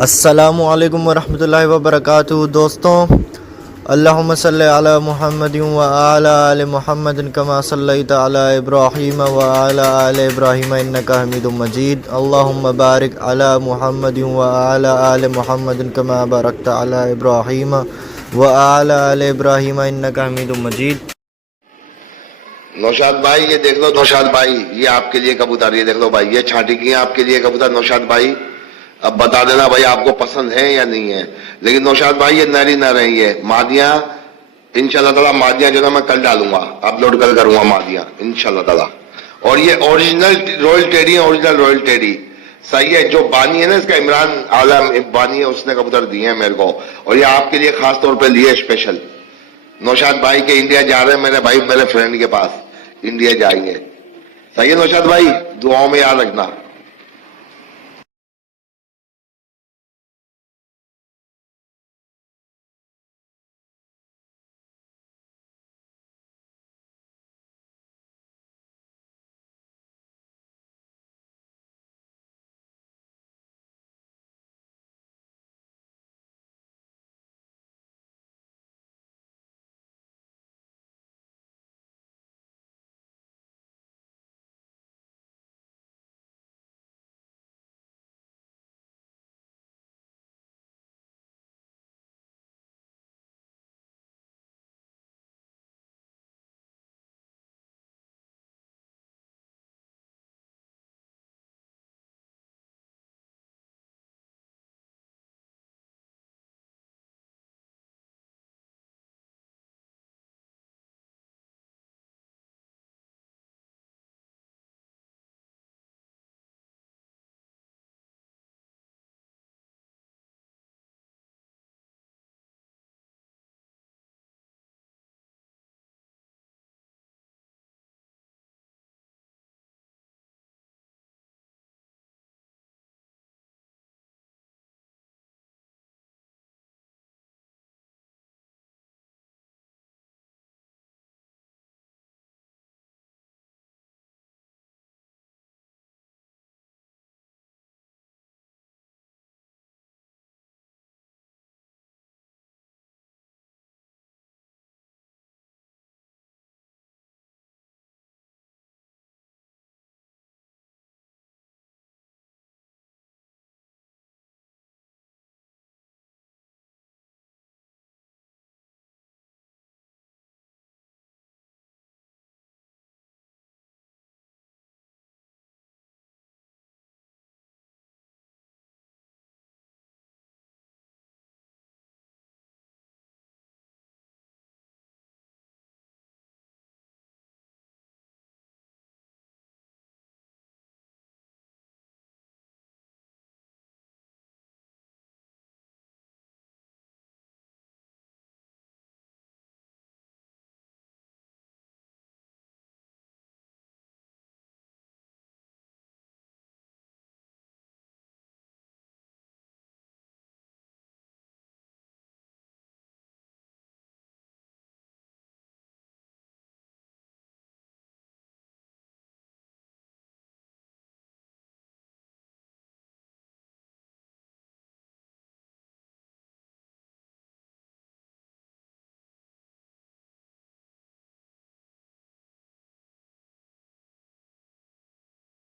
अस्सलामु अलैकुम वरहमतुल्लाहि वबरकातुहू। दोस्तों, अल्लाहुम्मा सल्लि अला मुहम्मदिन व अला आलि मुहम्मदिन कमा सल्लैता अला इब्राहीम व अला आलि इब्राहीम इन्नका हमीदुम मजीद। अल्लाहुम्मा बारिक अला मुहम्मदिन व अला आलि मुहम्मदिन कमा बारकता अला इब्राहीम व अला आलि इब्राहीम इन्नका हमीदुम मजीद। नौशाद भाई, ये देख लो नौशाद भाई, ये आपके लिए कबूतर, ये देख लो भाई, ये छांटी की है आपके लिए कबूतर नौशाद भाई। अब बता देना भाई आपको पसंद है या नहीं है। लेकिन नौशाद भाई ये नरी नर है, ये मादियां इंशाल्लाह ताला, मादियां जो ना मैं कल डालूंगा, अपलोड कल करूंगा मादियां इंशाल्लाह ताला। और ये ओरिजिनल रॉयल टेडी है, ओरिजिनल रॉयल टेडी। सही है, जो बानी है ना इसका, इमरान आलम बानी है, उसने कबूतर दिए हैं मेरे को, और ये आपके लिए खास तौर पर लिए स्पेशल। नौशाद भाई के इंडिया जा रहे हैं मेरे भाई, मेरे फ्रेंड के पास इंडिया जाएंगे। सही है नौशाद भाई, दुआओं में याद रखना।